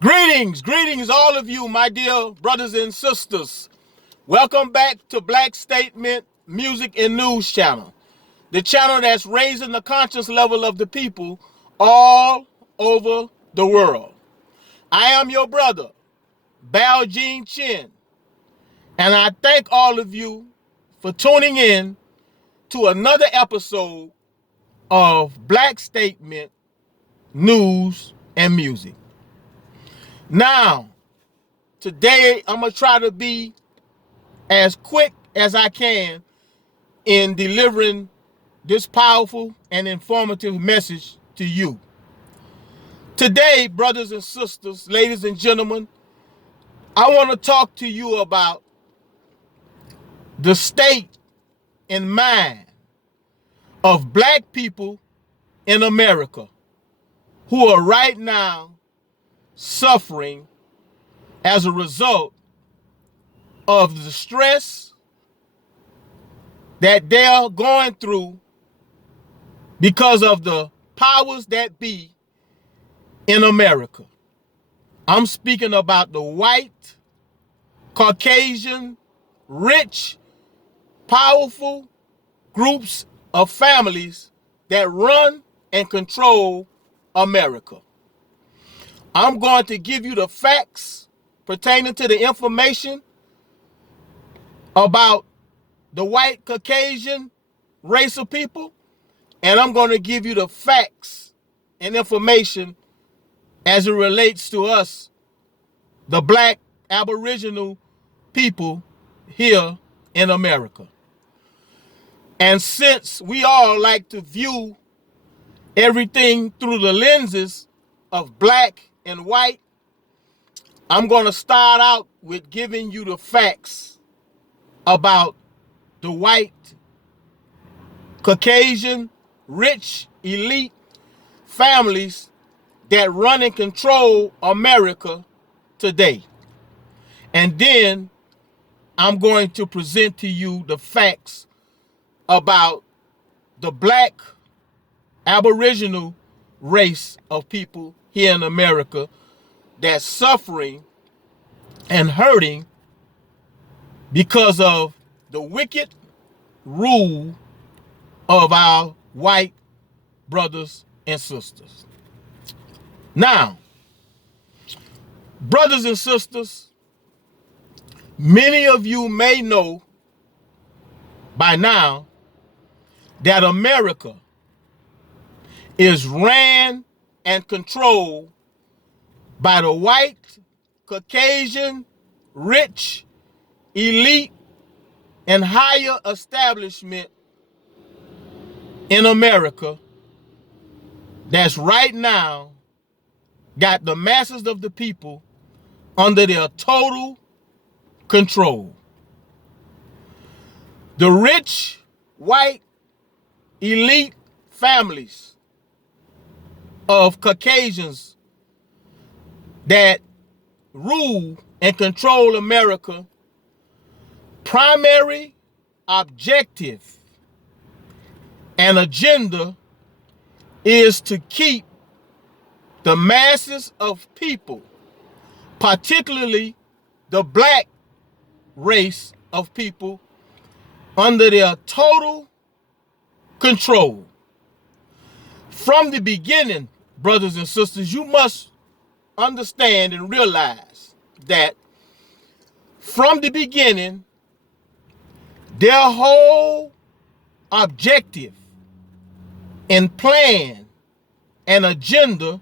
Greetings, all of you, my dear brothers and sisters. Welcome back to Black Statement Music and News Channel, the channel that's raising the conscious level of the people all over the world. I am your brother, Bao Jean Chin, and I thank all of you for tuning in to another episode of Black Statement News and Music. Now, today I'm going to try to be as quick as I can in delivering this powerful and informative message to you. Today, brothers and sisters, ladies and gentlemen, I want to talk to you about the state and mind of black people in America who are right now suffering as a result of the stress that they're going through because of the powers that be in America. I'm speaking about the white, Caucasian, rich, powerful groups of families that run and control America. I'm going to give you the facts pertaining to the information about the white Caucasian race of people, and I'm going to give you the facts and information as it relates to us, the black Aboriginal people here in America. And since we all like to view everything through the lenses of black and white, I'm going to start out with giving you the facts about the white, Caucasian, rich, elite families that run and control America today. And then I'm going to present to you the facts about the black Aboriginal race of people here in America that's suffering and hurting because of the wicked rule of our white brothers and sisters. Now, brothers and sisters, many of you may know by now that America is ran and controlled by the white, Caucasian, rich, elite, and higher establishment in America that's right now got the masses of the people under their total control. The rich, white, elite families of Caucasians that rule and control America, primary objective and agenda is to keep the masses of people, particularly the black race of people, under their total control. From the beginning, brothers and sisters, you must understand and realize that from the beginning, their whole objective and plan and agenda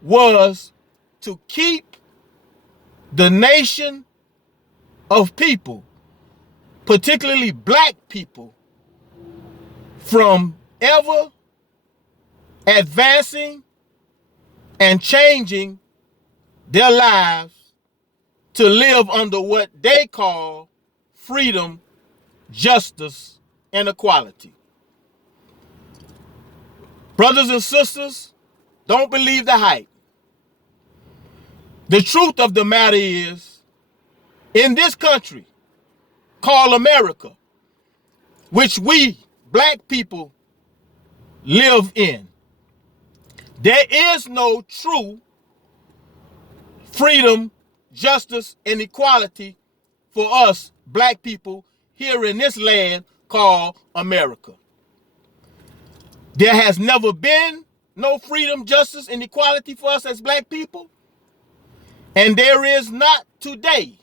was to keep the nation of people, particularly black people, from ever advancing and changing their lives to live under what they call freedom, justice, and equality. Brothers and sisters, don't believe the hype. The truth of the matter is, in this country called America, which we black people live in, there is no true freedom, justice, and equality for us black people here in this land called America. There has never been no freedom, justice, and equality for us as black people. And there is not today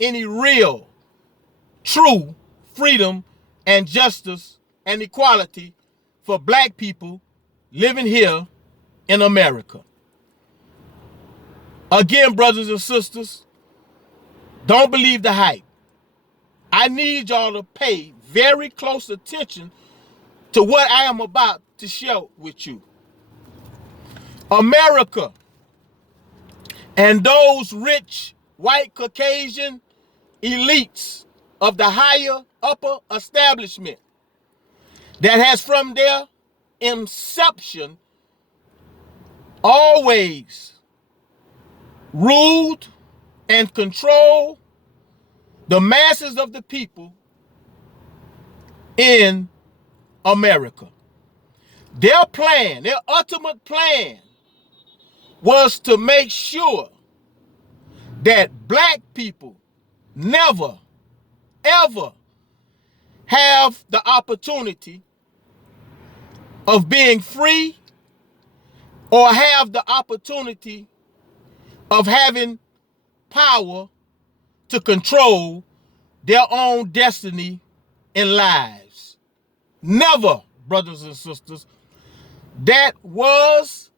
any real, true freedom and justice and equality for black people living here in America. Again, brothers and sisters, don't believe the hype. I need y'all to pay very close attention to what I am about to share with you. America and those rich white Caucasian elites of the higher upper establishment that has from their inception always ruled and controlled the masses of the people in America. Their plan, their ultimate plan, was to make sure that black people never, ever have the opportunity of being free or have the opportunity of having power to control their own destiny and lives. Never, brothers and sisters. That was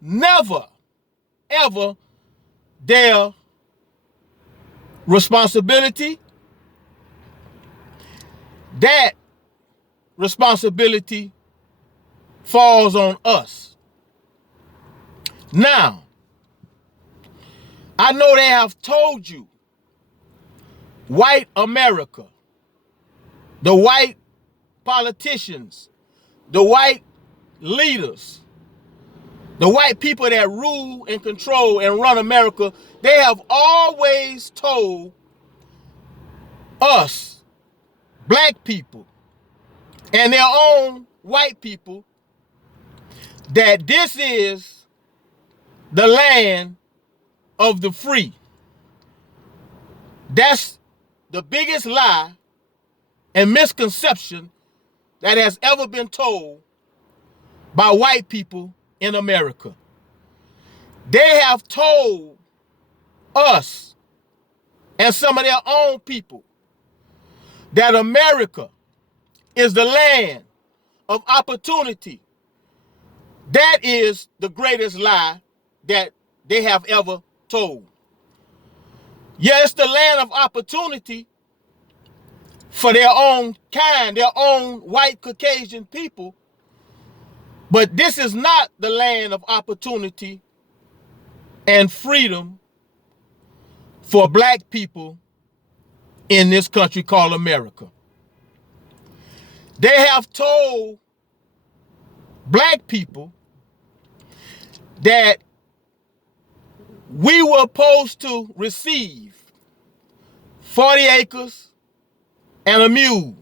never, ever their responsibility. That responsibility falls on us. Now, I know they have told you, white America, the white politicians, the white leaders, the white people that rule and control and run America, they have always told us, black people, and their own white people, that this is the land of the free. That's the biggest lie and misconception that has ever been told by white people in America. They have told us and some of their own people that America is the land of opportunity. That is the greatest lie that they have ever told. Yes, the land of opportunity for their own kind, their own white Caucasian people, but this is not the land of opportunity and freedom for black people in this country called America. They have told black people that we were supposed to receive 40 acres and a mule.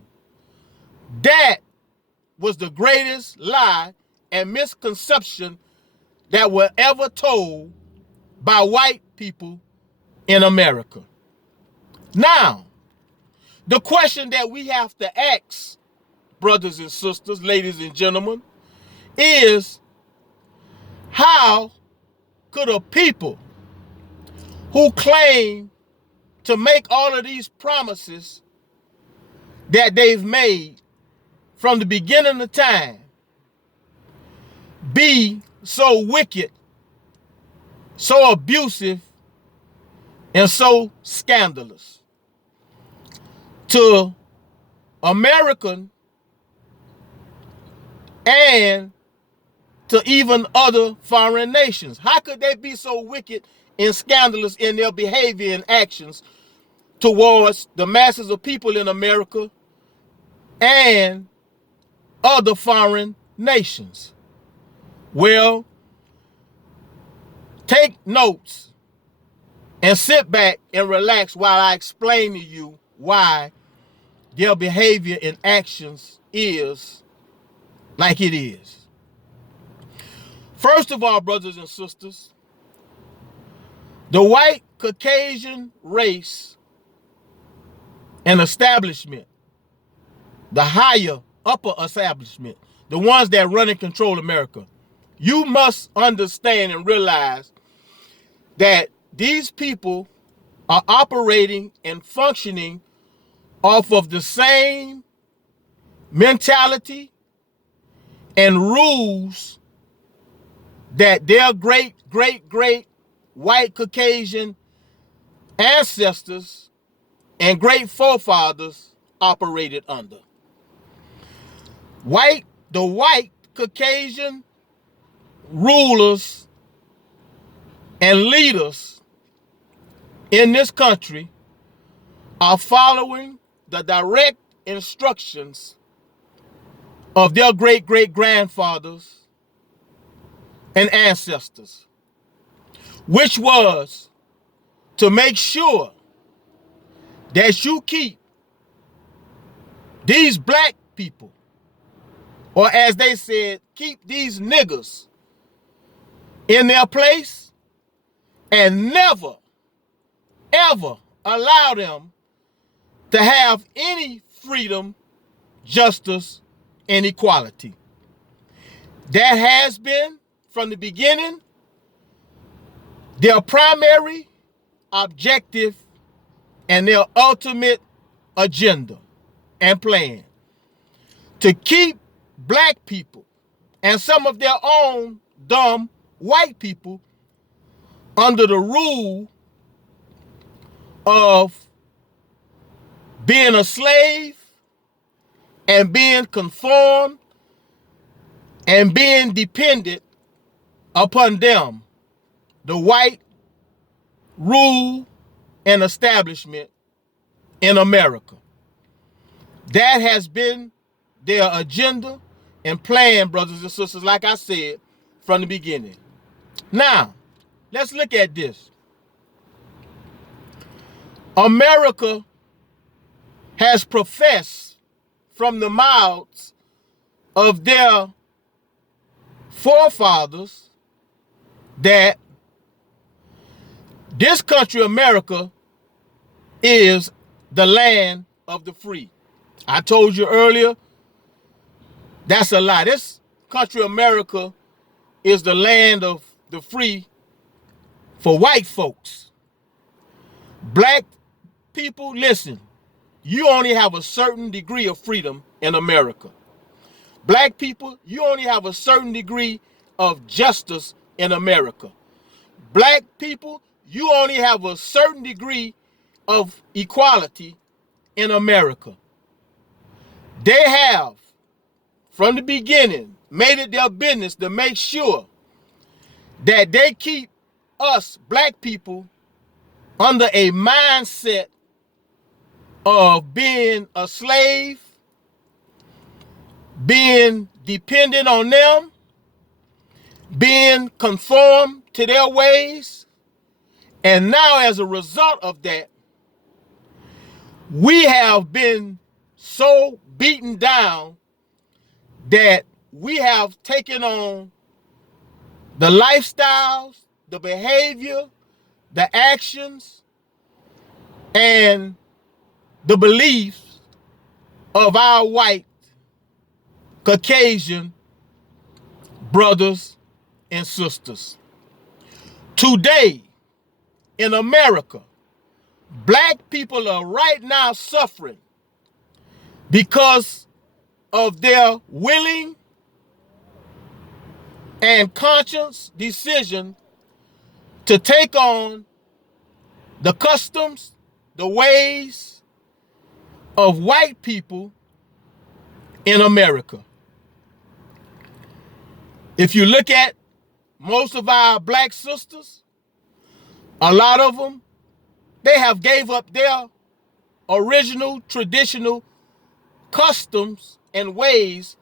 That was the greatest lie and misconception that were ever told by white people in America. Now, the question that we have to ask, brothers and sisters, ladies and gentlemen, is how could a people who claim to make all of these promises that they've made from the beginning of time be so wicked, so abusive, and so scandalous to American and to even other foreign nations? How could they be so wicked and scandalous in their behavior and actions towards the masses of people in America and other foreign nations? Well, take notes and sit back and relax while I explain to you why their behavior and actions is like it is. First of all, brothers and sisters, The white Caucasian race and establishment, the higher upper establishment, the ones that run and control America, you must understand and realize that these people are operating and functioning off of the same mentality and rules that their great white Caucasian ancestors and great forefathers operated under. The white Caucasian rulers and leaders in this country are following the direct instructions of their great grandfathers and ancestors, which was to make sure that you keep these black people, or as they said, keep these niggers in their place and never, ever allow them to have any freedom, justice, and equality. That has been, from the beginning, their primary objective and their ultimate agenda and plan. To keep black people and some of their own dumb white people under the rule of being a slave and being conformed and being dependent upon them, the white rule and establishment in America. That has been their agenda and plan, brothers and sisters, like I said, from the beginning. Now, let's look at this. America has professed from the mouths of their forefathers that this country, America, is the land of the free. I told you earlier, that's a lie. This country, America, is the land of the free for white folks. Black people, listen, you only have a certain degree of freedom in America. Black people, you only have a certain degree of justice in America. Black people, you only have a certain degree of equality in America. They have, from the beginning, made it their business to make sure that they keep us, black people, under a mindset of being a slave, being dependent on them, being conformed to their ways. And now, as a result of that, we have been so beaten down that we have taken on the lifestyles, the behavior, the actions, and the beliefs of our white Caucasian brothers and sisters. Today, in America, black people are right now suffering because of their willing and conscious decision to take on the customs, the ways of white people in America. If you look at most of our black sisters, a lot of them, they have gave up their original traditional customs and ways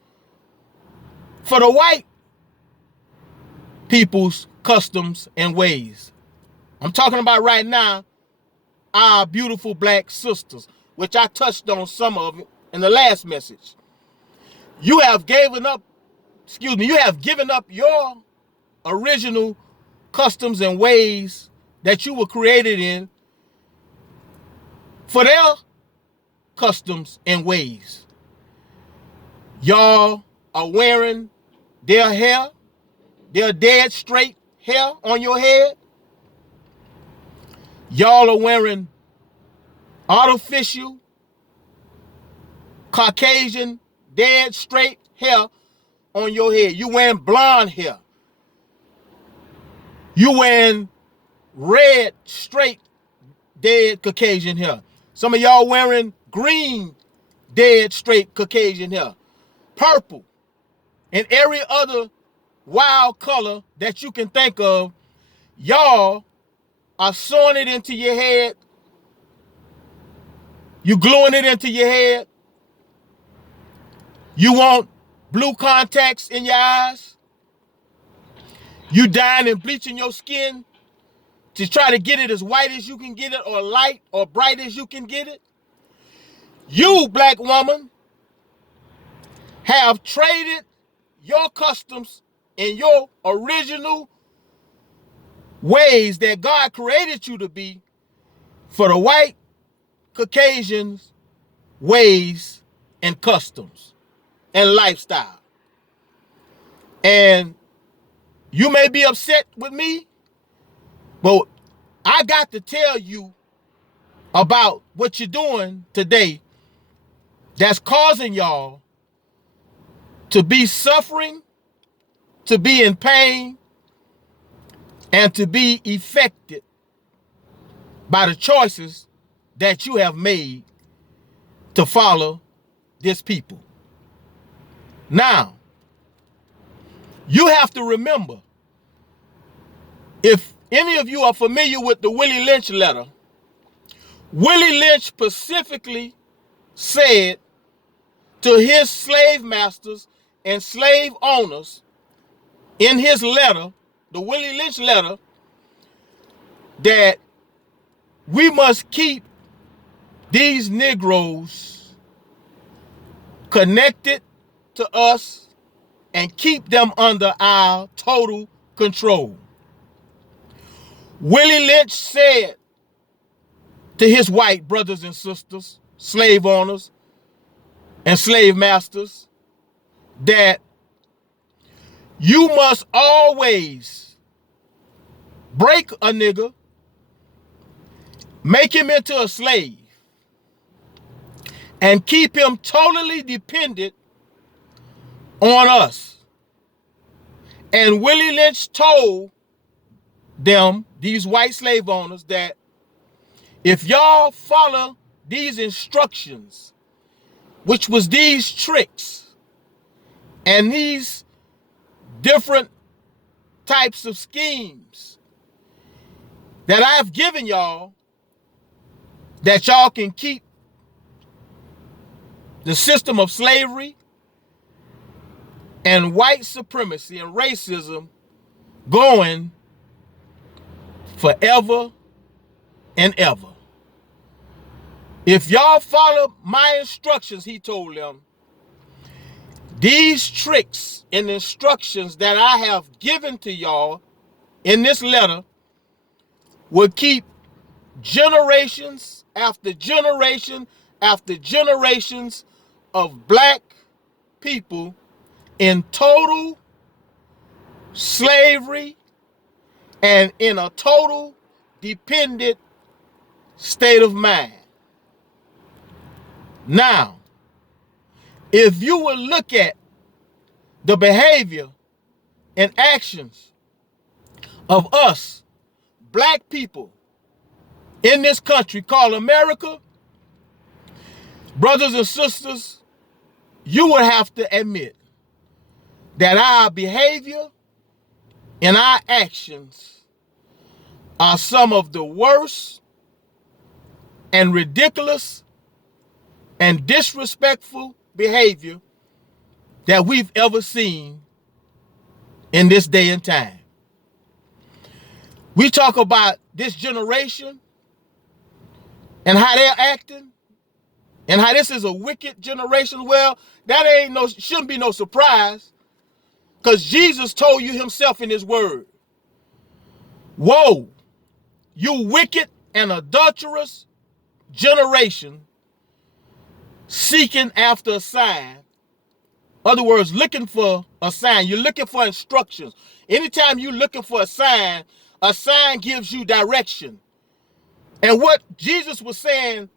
for the white people's customs and ways. I'm talking about right now our beautiful black sisters, which I touched on some of it in the last message. You have given up your original customs and ways that you were created in for their customs and ways. Y'all are wearing their hair, their dead straight hair on your head. Y'all are wearing artificial Caucasian dead straight hair on your head. You wearing blonde hair. You wearing red straight dead Caucasian hair. Some of y'all wearing green dead straight Caucasian hair. Purple and every other wild color that you can think of. Y'all are sewing it into your head. You gluing it into your head. You want blue contacts in your eyes. You dyeing and bleaching your skin to try to get it as white as you can get it, or light or bright as you can get it. You, black woman, have traded your customs and your original ways that God created you to be for the white Caucasians' ways and customs and lifestyle. And you may be upset with me, but I got to tell you about what you're doing today that's causing y'all to be suffering, to be in pain, and to be affected by the choices that you have made to follow this people. Now, you have to remember, if any of you are familiar with the Willie Lynch letter, Willie Lynch specifically said to his slave masters and slave owners in his letter, the Willie Lynch letter, that we must keep these Negroes connected to us and keep them under our total control. Willie Lynch said to his white brothers and sisters, slave owners and slave masters, that you must always break a nigger, make him into a slave, and keep him totally dependent on us. And Willie Lynch told them, these white slave owners, that if y'all follow these instructions, which was these tricks and these different types of schemes that I've given y'all, that y'all can keep the system of slavery and white supremacy and racism going forever and ever. If y'all follow my instructions, he told them, these tricks and instructions that I have given to y'all in this letter will keep generations after generation after generations of black people in total slavery and in a total dependent state of mind. Now, if you will look at the behavior and actions of us, black people, in this country called America, brothers and sisters, you would have to admit that our behavior and our actions are some of the worst and ridiculous and disrespectful behavior that we've ever seen in this day and time. We talk about this generation and how they're acting and how this is a wicked generation. Well, that shouldn't be no surprise, because Jesus told you himself in his word, woe you wicked and adulterous generation seeking after a sign. Other words, looking for a sign. You're looking for instructions. Anytime you're looking for a sign gives you direction. And what Jesus was saying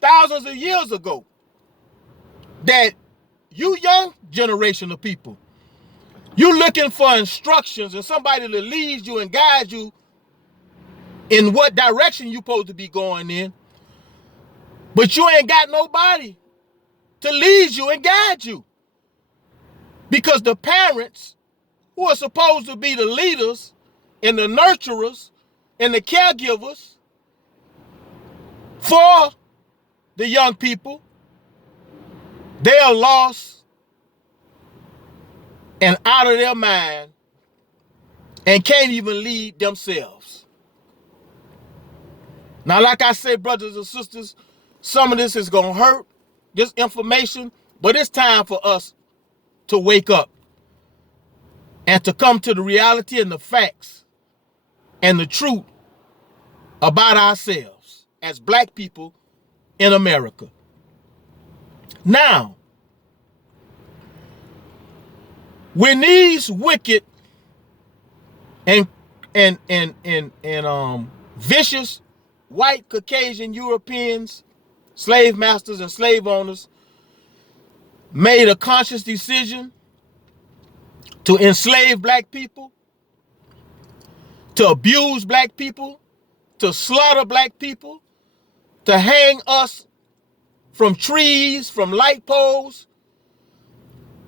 thousands of years ago, that you young generation of people, you looking for instructions and somebody to lead you and guide you in what direction you supposed to be going in, but you ain't got nobody to lead you and guide you. Because the parents, who are supposed to be the leaders and the nurturers and the caregivers for the young people, they are lost and out of their mind and can't even lead themselves. Now, like I say, brothers and sisters, some of this is going to hurt, this information, but it's time for us to wake up and to come to the reality and the facts and the truth about ourselves as black people in America. Now, when these wicked and vicious white Caucasian Europeans, slave masters and slave owners, made a conscious decision to enslave black people, to abuse black people, to slaughter black people, to hang us from trees, from light poles,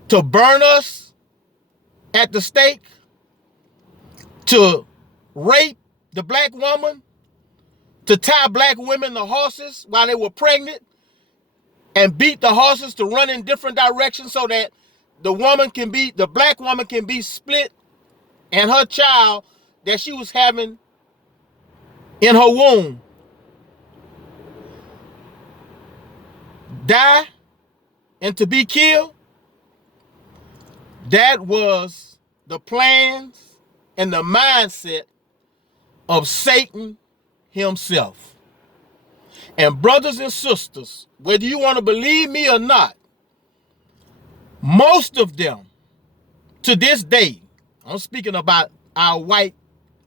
to burn us at the stake, to rape the black woman, to tie black women to horses while they were pregnant, and beat the horses to run in different directions so that the black woman can be split and her child that she was having in her womb die and to be killed. That was the plans and the mindset of Satan himself. And brothers and sisters, whether you want to believe me or not, most of them to this day, I'm speaking about our white,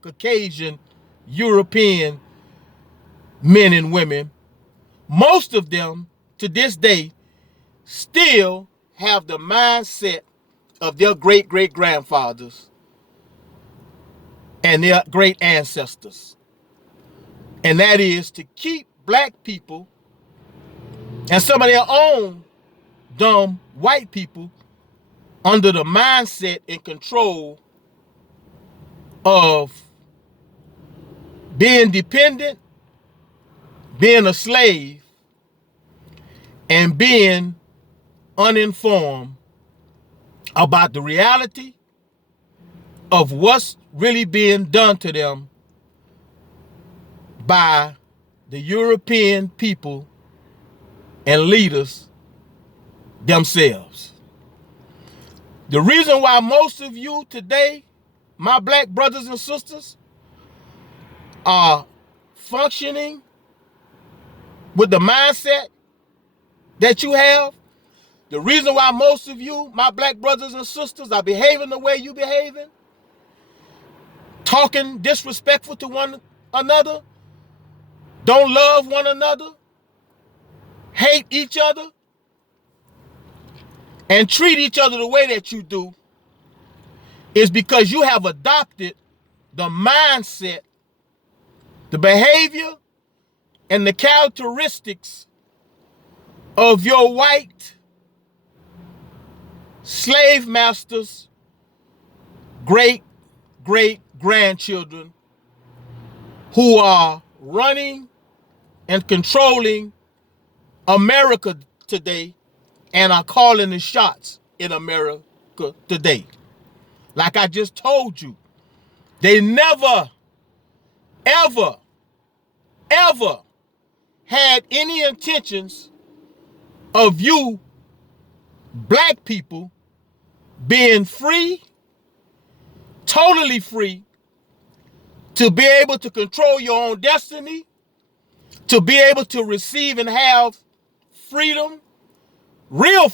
Caucasian, European men and women, most of them to this day still have the mindset of their great-great-grandfathers and their great ancestors. And that is to keep black people and some of their own dumb white people under the mindset and control of being dependent, being a slave, and being uninformed about the reality of what's really being done to them by the European people and leaders themselves. The reason why most of you today, my black brothers and sisters, are functioning with the mindset that you have, the reason why most of you, my black brothers and sisters, are behaving the way you behaving, talking disrespectful to one another, don't love one another, hate each other, and treat each other the way that you do, is because you have adopted the mindset, the behavior, and the characteristics of your white slave masters, great-great-grandchildren who are running and controlling America today and are calling the shots in America today. Like I just told you, they never, ever, ever had any intentions of you black people being free, totally free, to be able to control your own destiny, to be able to receive and have freedom, real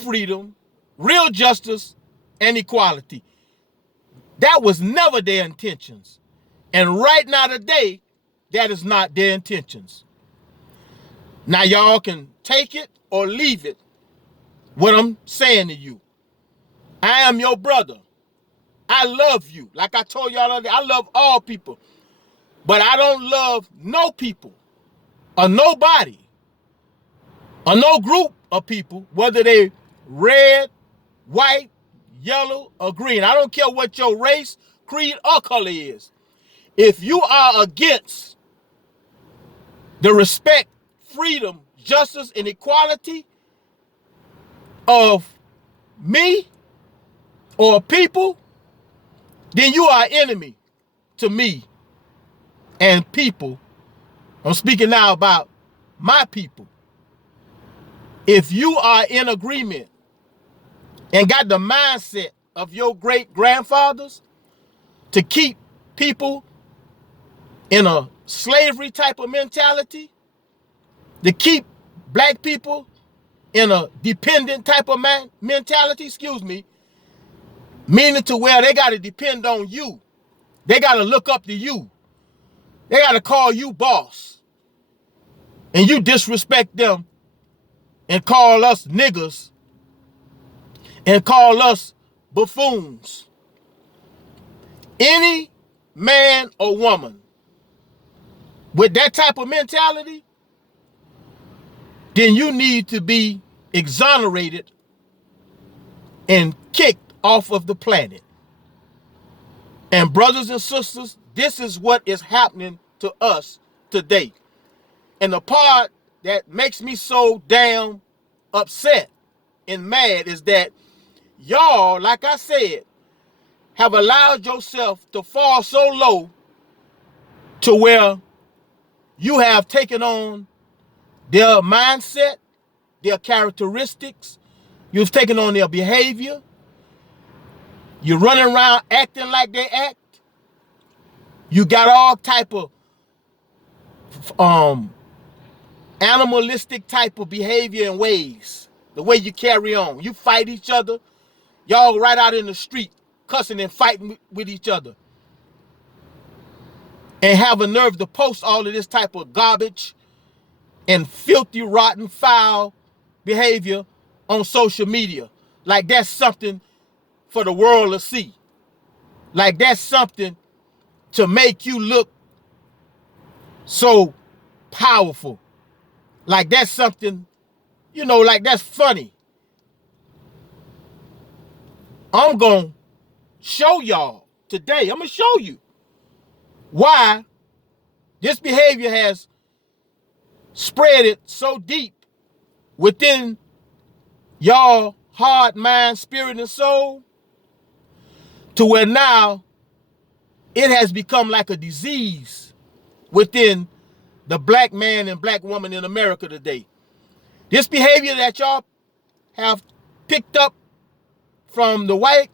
justice, and equality. That was never their intentions. And right now today, that is not their intentions. Now y'all can take it or leave it, what I'm saying to you. I am your brother. I love you. Like I told y'all the other day, I love all people. But I don't love no people or nobody or no group of people, whether they red, white, yellow, or green. I don't care what your race, creed, or color is. If you are against the respect, freedom, justice, and equality of me or people, then you are an enemy to me and people. I'm speaking now about my people. If you are in agreement and got the mindset of your great grandfathers to keep people in a slavery type of mentality, to keep black people in a dependent type of mentality, meaning to where they got to depend on you. They got to look up to you. They got to call you boss. And you disrespect them and call us niggas and call us buffoons. Any man or woman with that type of mentality, then you need to be exonerated and kicked off of the planet. And brothers and sisters, this is what is happening to us today. And the part that makes me so damn upset and mad is that y'all, like I said, have allowed yourself to fall so low to where you have taken on their mindset, their characteristics. You've taken on their behavior. You're running around acting like they act. You got all type of animalistic type of behavior and ways. The way you carry on. You fight each other. Y'all right out in the street cussing and fighting with each other. And have a nerve to post all of this type of garbage and filthy, rotten, foul behavior on social media. Like that's something for the world to see. Like that's something to make you look so powerful. Like that's something, like that's funny. I'm going to show y'all today. I'm going to show you why this behavior has spread it so deep within y'all heart, mind, spirit, and soul to where now it has become like a disease within the black man and black woman in America today. This behavior that y'all have picked up from the white,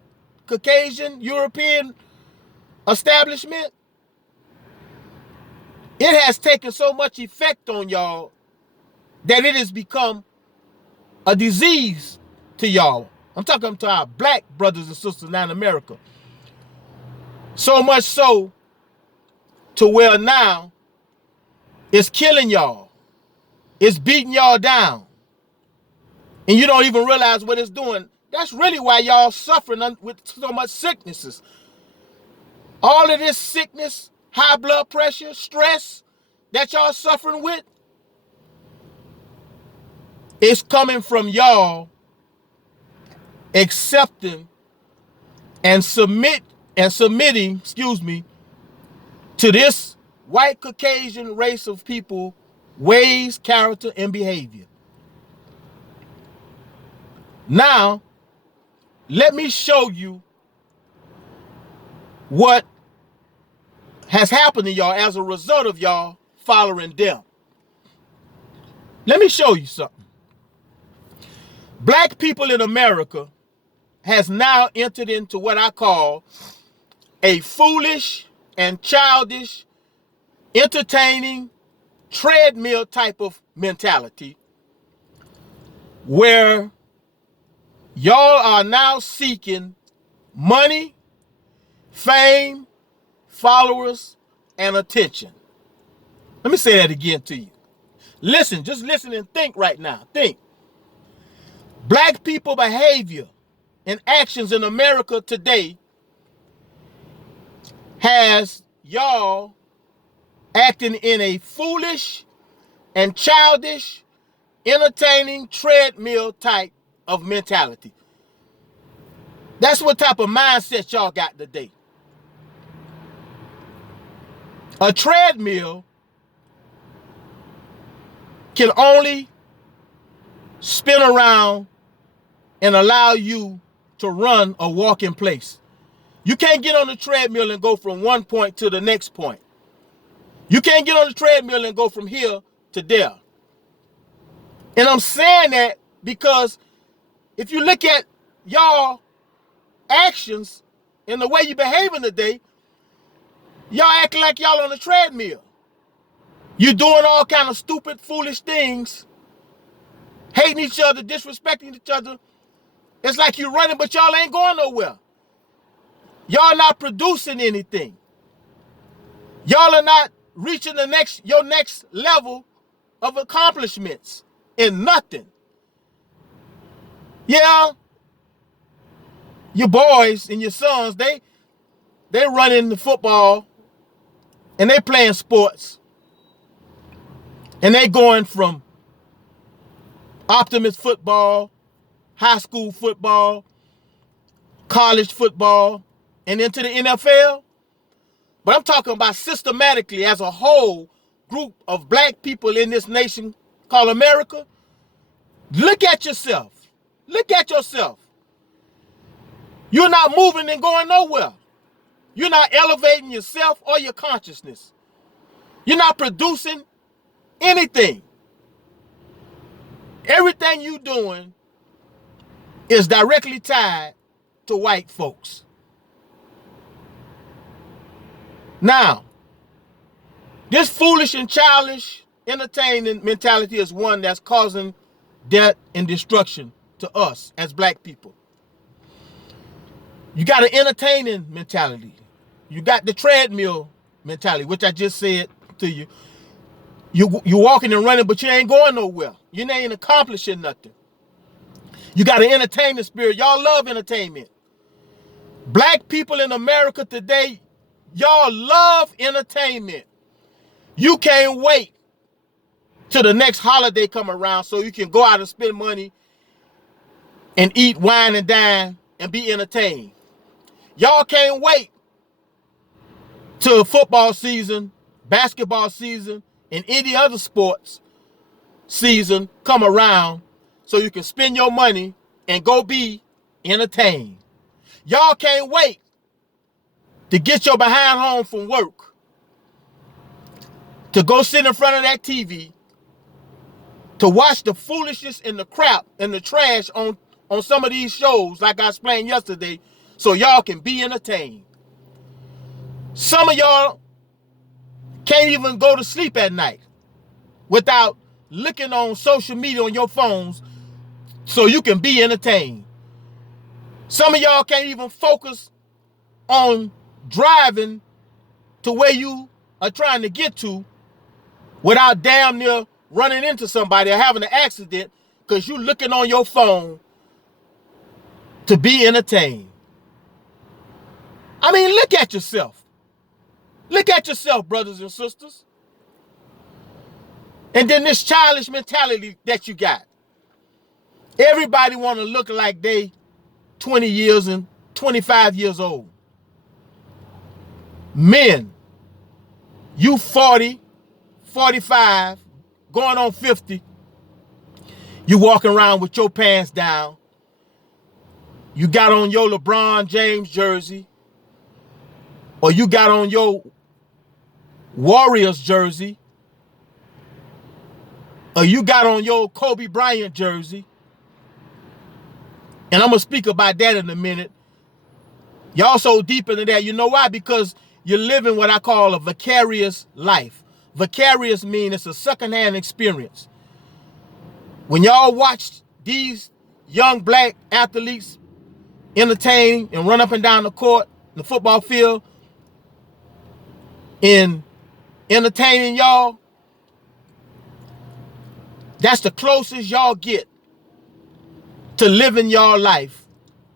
Caucasian, European establishment, it has taken so much effect on y'all that it has become a disease to y'all. I'm talking to our black brothers and sisters now in America. So much so to where now it's killing y'all. It's beating y'all down. And you don't even realize what it's doing. That's really why y'all suffering with so much sicknesses. All of this sickness, high blood pressure, stress that y'all suffering with, it's coming from y'all accepting and submitting, to this white Caucasian race of people, ways, character, and behavior. Now, let me show you what has happened to y'all as a result of y'all following them. Let me show you something. Black people in America has now entered into what I call a foolish and childish entertaining, treadmill type of mentality where y'all are now seeking money, fame, followers, and attention. Let me say that again to you. Listen, just listen and think right now. Think. Black people behavior and actions in America today has y'all acting in a foolish and childish, entertaining treadmill type of mentality. That's what type of mindset y'all got today. A treadmill can only spin around and allow you to run or walk in place. You can't get on the treadmill and go from one point to the next point. You can't get on the treadmill and go from here to there. And I'm saying that because if you look at y'all actions and the way you behaving today, y'all acting like y'all on a treadmill. You're doing all kind of stupid, foolish things, hating each other, disrespecting each other. It's like you're running, but y'all ain't going nowhere. Y'all not producing anything. Y'all are not reaching your next level of accomplishments in nothing. Yeah, your boys and your sons, they running the football and they playing sports. And they going from optimist football, high school football, college football, and into the NFL. But I'm talking about systematically as a whole group of black people in this nation called America. Look at yourself. Look at yourself. You're not moving and going nowhere. You're not elevating yourself or your consciousness. You're not producing anything. Everything you're doing is directly tied to white folks. Now, this foolish and childish entertaining mentality is one that's causing death and destruction to us as black people. You got an entertaining mentality. You got the treadmill mentality, which I just said to you. You're walking and running, but you ain't going nowhere. You ain't accomplishing nothing. You got an entertainment spirit. Y'all love entertainment. Black people in America today, y'all love entertainment. You can't wait till the next holiday come around so you can go out and spend money and eat, wine, and dine and be entertained. Y'all can't wait till football season, basketball season, and any other sports season come around so you can spend your money and go be entertained. Y'all can't wait to get your behind home from work, to go sit in front of that TV, to watch the foolishness and the crap and the trash on some of these shows like I explained yesterday so y'all can be entertained. Some of y'all can't even go to sleep at night without looking on social media on your phones so you can be entertained. Some of y'all can't even focus on driving to where you are trying to get to without damn near running into somebody or having an accident because you're looking on your phone to be entertained. I mean, look at yourself. Look at yourself, brothers and sisters. And then this childish mentality that you got. Everybody want to look like they 20 years and 25 years old. Men, you 40, 45, going on 50. You walking around with your pants down. You got on your LeBron James jersey. Or you got on your Warriors jersey. Or you got on your Kobe Bryant jersey. And I'm going to speak about that in a minute. Y'all so deep into that. You know why? Because you're living what I call a vicarious life. Vicarious means it's a secondhand experience. When y'all watch these young black athletes entertain and run up and down the court, the football field, in entertaining y'all, that's the closest y'all get to living y'all life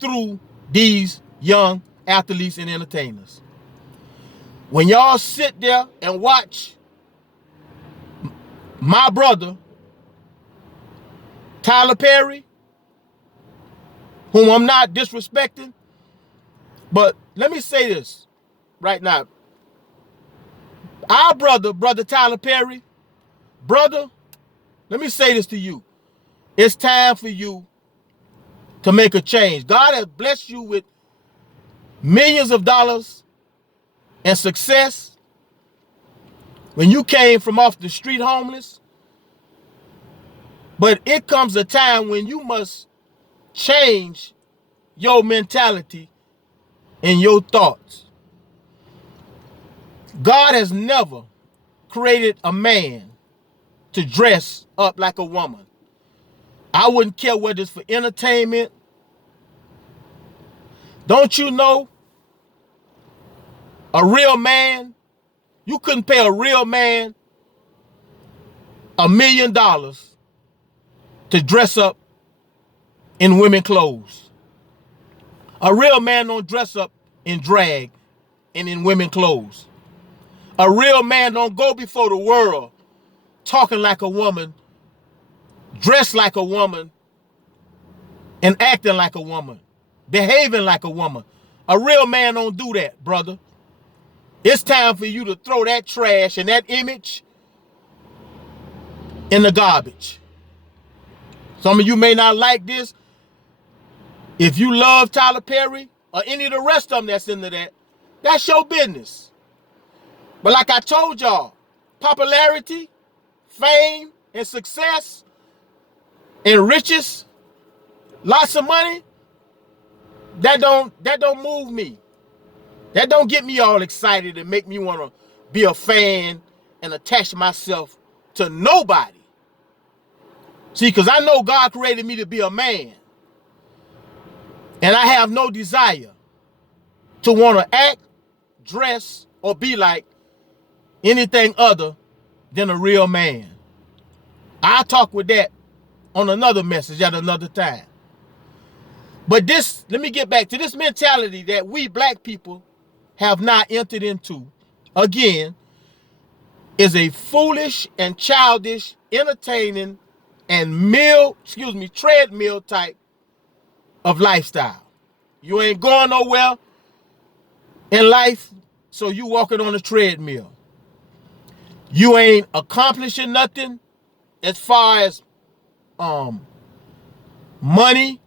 through these young athletes and entertainers. When y'all sit there and watch my brother, Tyler Perry, whom I'm not disrespecting, but let me say this right now. Our brother Tyler Perry, brother, let me say this to you. It's time for you to make a change. God has blessed you with millions of dollars and success when you came from off the street homeless. But it comes a time when you must change your mentality and your thoughts. God has never created a man to dress up like a woman. I wouldn't care whether it's for entertainment. Don't you know a real man, you couldn't pay a real man $1 million to dress up in women's clothes. A real man don't dress up in drag and in women's clothes. A real man don't go before the world talking like a woman, dressed like a woman, and acting like a woman, behaving like a woman. A real man don't do that, brother. It's time for you to throw that trash and that image in the garbage. Some of you may not like this. If you love Tyler Perry or any of the rest of them that's into that, that's your business. But like I told y'all, popularity, fame, and success, and riches, lots of money, that don't move me. That don't get me all excited and make me want to be a fan and attach myself to nobody. See, because I know God created me to be a man. And I have no desire to want to act, dress, or be like anything other than a real man. I'll talk with that on another message at another time. But this, let me get back to this mentality that we black people have not entered into, again, is a foolish and childish, entertaining, and treadmill type of lifestyle. You ain't going nowhere in life, so you walking on a treadmill. You ain't accomplishing nothing as far as money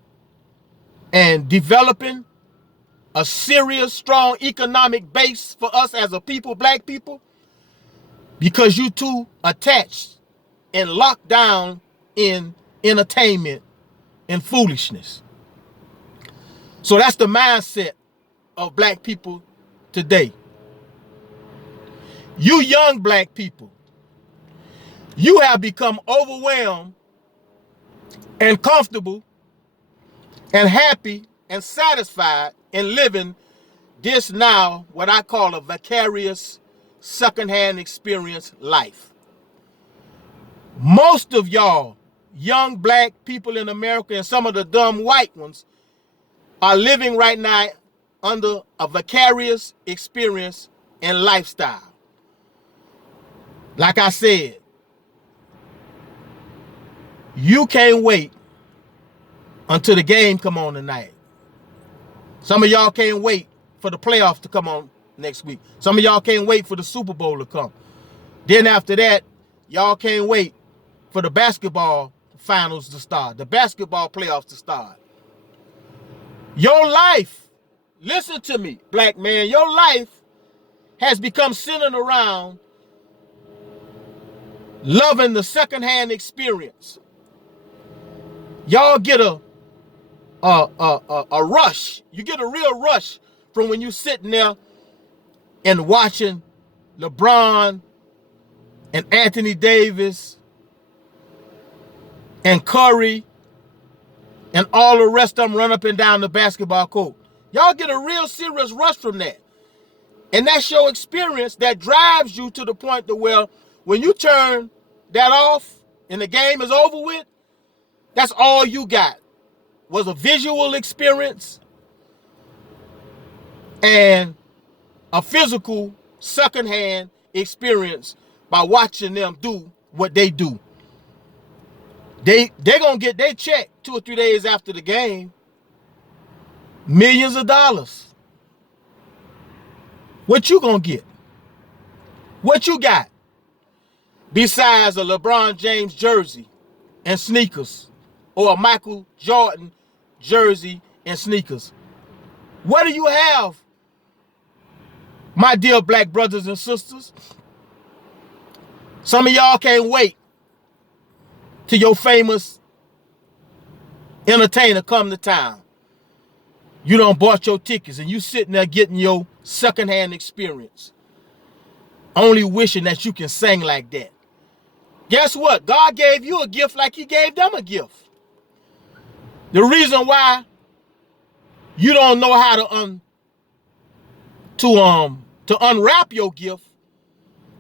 and developing a serious, strong economic base for us as a people, black people, because you too attached and locked down in entertainment and foolishness. So that's the mindset of black people today. You young black people, you have become overwhelmed and comfortable and happy and satisfied in living this now, what I call a vicarious, secondhand experience life. Most of y'all, young black people in America and some of the dumb white ones, are living right now under a vicarious experience and lifestyle. Like I said, you can't wait until the game come on tonight. Some of y'all can't wait for the playoffs to come on next week. Some of y'all can't wait for the Super Bowl to come. Then after that, y'all can't wait for the basketball finals to start, the basketball playoffs to start. Your life, listen to me, black man, your life has become centered around loving the secondhand experience. Y'all get a rush. You get a real rush from when you sitting there and watching LeBron and Anthony Davis and Curry and all the rest of them run up and down the basketball court. Y'all get a real serious rush from that. And that's your experience that drives you to the point to where when you turn that off and the game is over with, that's all you got was a visual experience and a physical secondhand experience by watching them do what they do. They're going to get their check 2 or 3 days after the game. Millions of dollars. What you going to get? What you got? Besides a LeBron James jersey and sneakers or a Michael Jordan jersey and sneakers. What do you have, my dear black brothers and sisters? Some of y'all can't wait till your famous entertainer come to town. You done bought your tickets and you sitting there getting your secondhand experience. Only wishing that you can sing like that. Guess what? God gave you a gift like he gave them a gift. The reason why you don't know how to unwrap your gift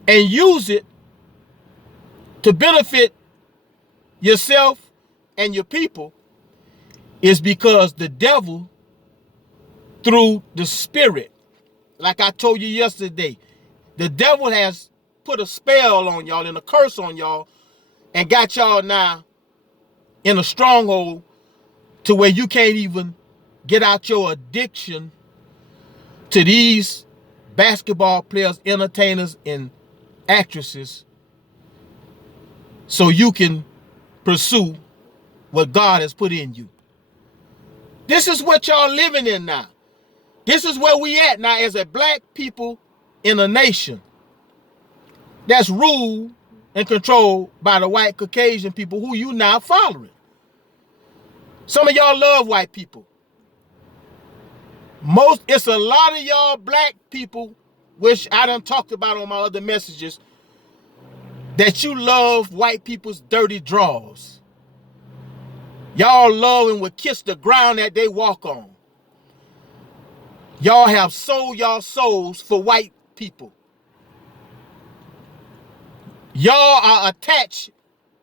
and use it to benefit yourself and your people is because the devil, through the spirit, like I told you yesterday, the devil has put a spell on y'all and a curse on y'all and got y'all now in a stronghold to where you can't even get out your addiction to these basketball players, entertainers, and actresses so you can pursue what God has put in you. This is what y'all living in now. This is where we at now as a black people in a nation that's ruled and controlled by the white Caucasian people who you now following. Some of y'all love white people. It's a lot of y'all black people, which I done talked about on my other messages, that you love white people's dirty drawers. Y'all love and would kiss the ground that they walk on. Y'all have sold y'all souls for white people. Y'all are attached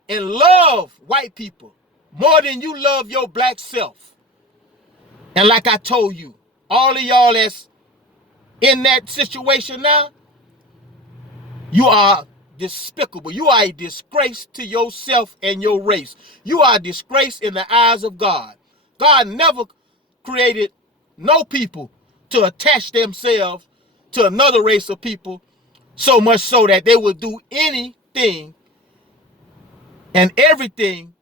and love white people more than you love your black self. And like I told you, all of y'all that's in that situation now, you are despicable. You are a disgrace to yourself and your race. You are a disgrace in the eyes of God. God never created no people to attach themselves to another race of people so much so that they would do anything and everything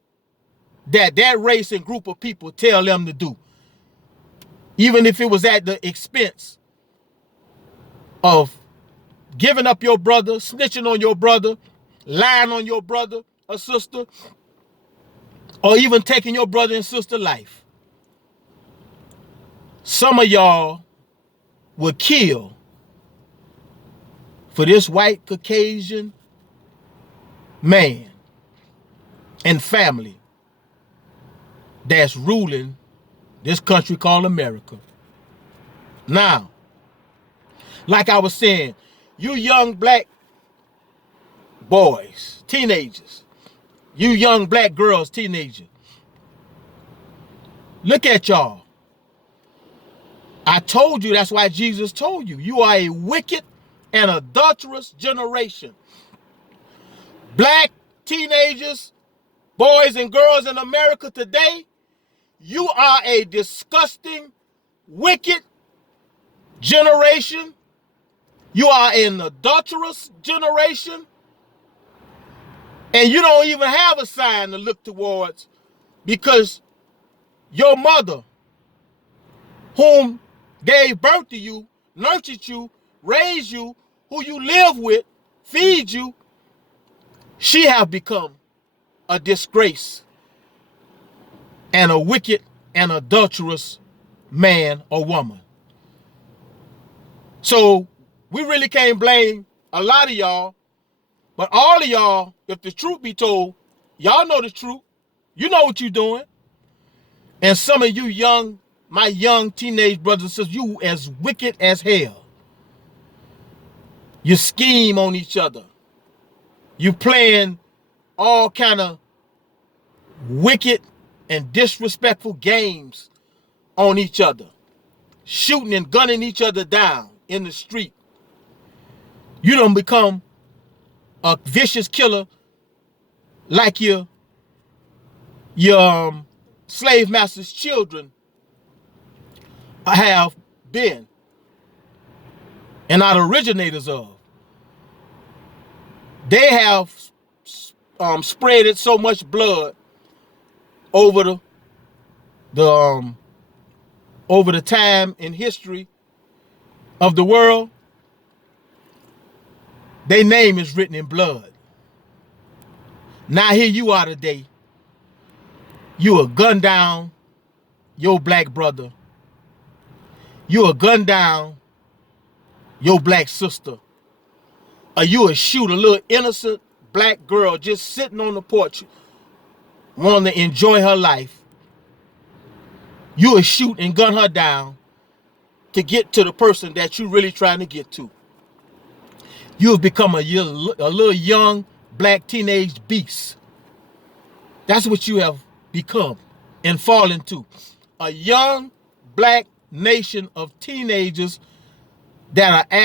that race and group of people tell them to do. Even if it was at the expense of giving up your brother, snitching on your brother, lying on your brother or sister, or even taking your brother and sister life. Some of y'all would kill for this white Caucasian man and family that's ruling this country called America. Now, like I was saying, you young black boys, teenagers, you young black girls, teenagers, look at y'all. I told you, that's why Jesus told you, you are a wicked and adulterous generation. Black teenagers, boys and girls in America today, you are a disgusting, wicked generation. You are an adulterous generation. And you don't even have a sign to look towards because your mother, whom gave birth to you, nurtured you, raised you, who you live with, feed you, she have become a disgrace and a wicked and adulterous man or woman. So we really can't blame a lot of y'all, but all of y'all, if the truth be told, y'all know the truth. You know what you're doing. And some of you my young teenage brothers and sisters, you as wicked as hell. You scheme on each other. You playing all kind of wicked and disrespectful games on each other. Shooting and gunning each other down in the street. You done become a vicious killer like your slave master's children have been and are the originators of. They have spreaded so much blood over the time in history of the world. Their name is written in blood. Now here you are today. You will gun down your black brother. You will gun down your black sister. Or you will shoot a little innocent black girl just sitting on the porch wanting to enjoy her life. You will shoot and gun her down to get to the person that you're really trying to get to. You have become a little young black teenage beast. That's what you have become and fallen to. A young black nation of teenagers that are acting